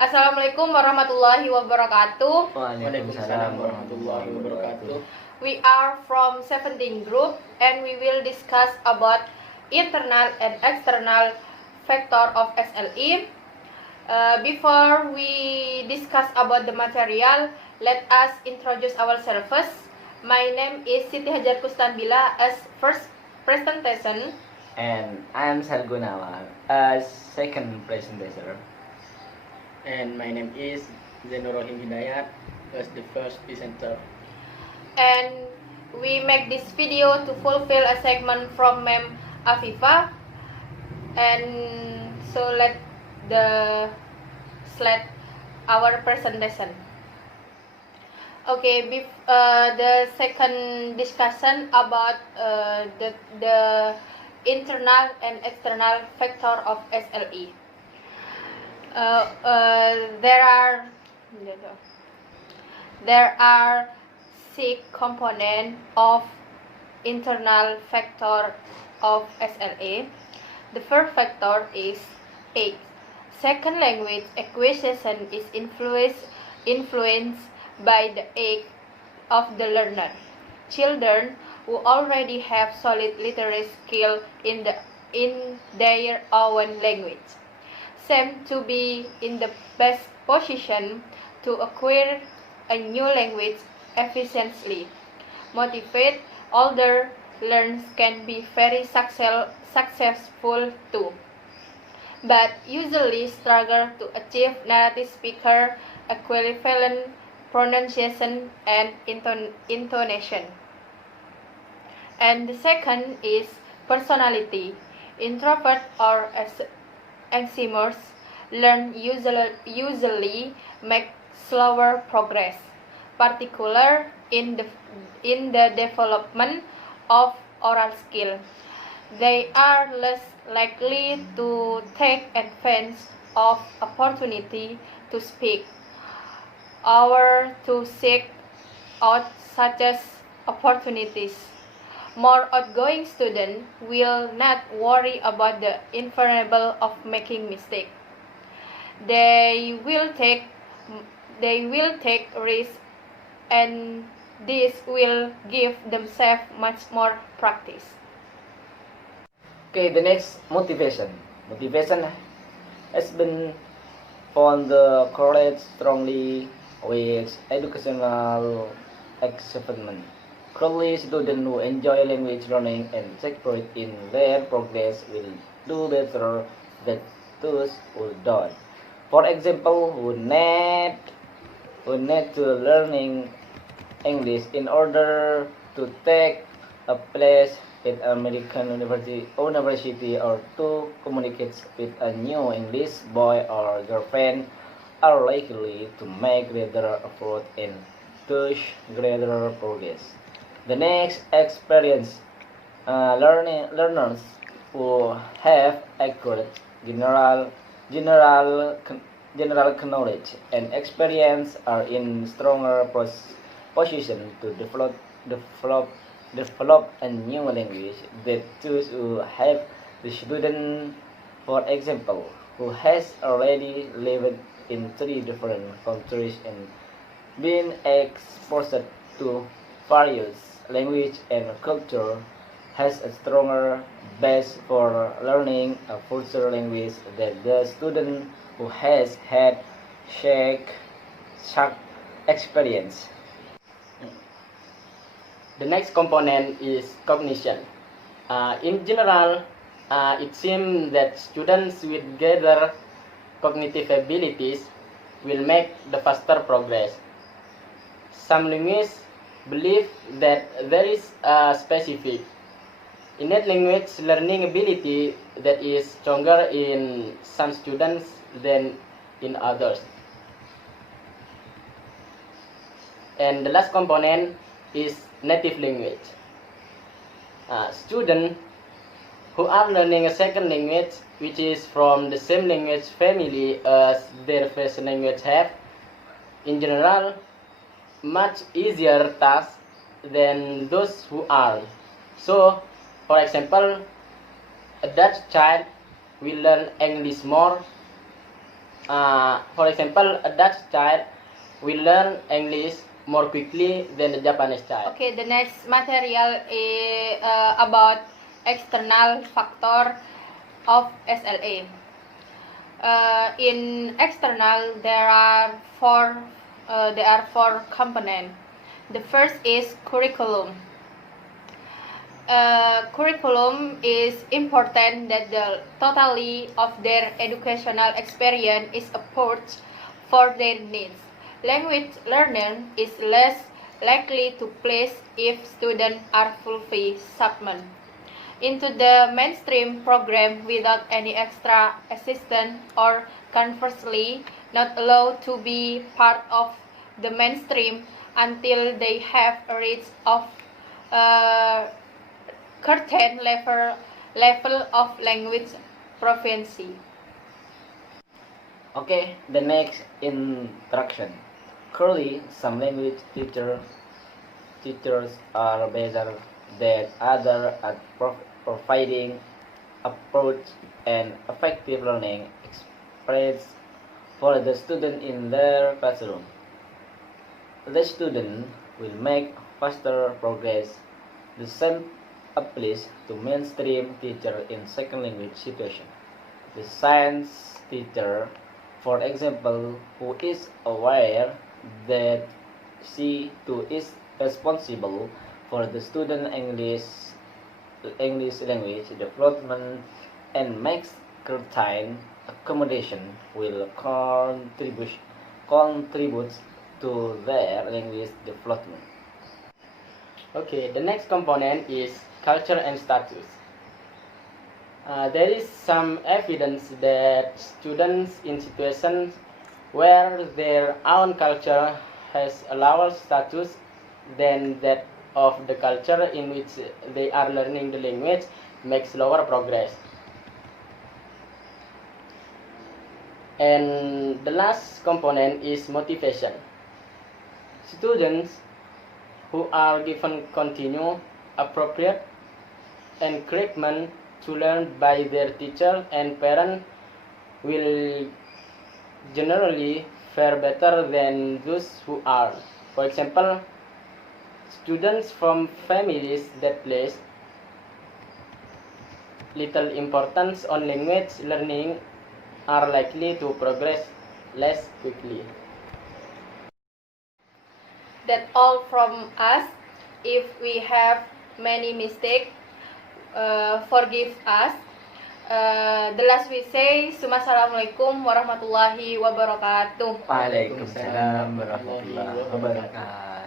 Assalamualaikum warahmatullahi wabarakatuh. Waalaikumsalam warahmatullahi wabarakatuh. We are from 17 group and we will discuss about internal and external factor of SLA. Before we discuss about the material, let us introduce ourselves first. My name is Sitti Hajar Kustanbila as first presentation. And I'm Syahril Gunawan as second presenter. And my name is Zainurrohim Hidayat as the first presenter. And we make this video to fulfill a segment from Mam Afifah. And so let our presentation. Okay, the second discussion about the internal and external factor of SLA. There are 6 components of internal factor of SLA. The first factor is age. Second, language acquisition is influenced by the age of the learner. Children who already have solid literary skill in their own language seem to be in the best position to acquire a new language efficiently. Motivated older learners can be very successful too, but usually struggle to achieve native speaker equivalent pronunciation and intonation. And the second is personality. Introvert or anxious learn usually make slower progress, particularly in the development of oral skill. They are less likely to take advantage of opportunity to speak or to seek out such as opportunities. More outgoing students will not worry about the inevitable of making mistakes. They will take risks, and this will give themselves much more practice. Okay, the next motivation. Motivation has been found to correlate strongly with educational achievement. Currently, students who enjoy language learning and take pride in their progress will do better than those who don't. For example, who need to learning English in order to take a place in American university or to communicate with a new English boy or girlfriend are likely to make greater effort and thus greater progress. The next experience, learners who have accurate general knowledge and experience are in stronger position to develop a new language than those who have the student, for example, who has already lived in 3 different countries and been exposed to various language and culture, has a stronger base for learning a future language than the student who has had such experience. The next component is cognition. In general, it seems that students with greater cognitive abilities will make the faster progress. Some linguists believe that there is a specific innate language learning ability that is stronger in some students than in others. And the last component is native language. Students who are learning a second language which is from the same language family as their first language have, in general, much easier task than those who are. So, for example, a Dutch child will learn English more For example, a Dutch child will learn English more quickly than the Japanese child. Okay, the next material is about external factor of SLA. In external, there are four components. The first is curriculum. Curriculum is important that the totality of their educational experience is approached for their needs. Language learning is less likely to place if students are fully submerged into the mainstream program without any extra assistance, or conversely not allowed to be part of the mainstream until they have reached of certain level of language proficiency. Okay, the next introduction. Currently, some language teachers are better than others at providing approach and effective learning experience for the student in their classroom. The student will make faster progress. The same applies to mainstream teacher in second language situation. The science teacher, for example, who is aware that she too is responsible for the student English language development and makes certain accommodation will contribute to their language development. Okay, the next component is culture and status. There is some evidence that students in situations where their own culture has a lower status than that of the culture in which they are learning the language makes lower progress. And the last component is motivation. Students who are given continued, appropriate encouragement to learn by their teacher and parent will generally fare better than those who are. For example, students from families that place little importance on language learning are likely to progress less quickly. That's all from us. If we have many mistakes, forgive us. The last we say, Assalamualaikum warahmatullahi wabarakatuh. Waalaikumsalam warahmatullahi wabarakatuh.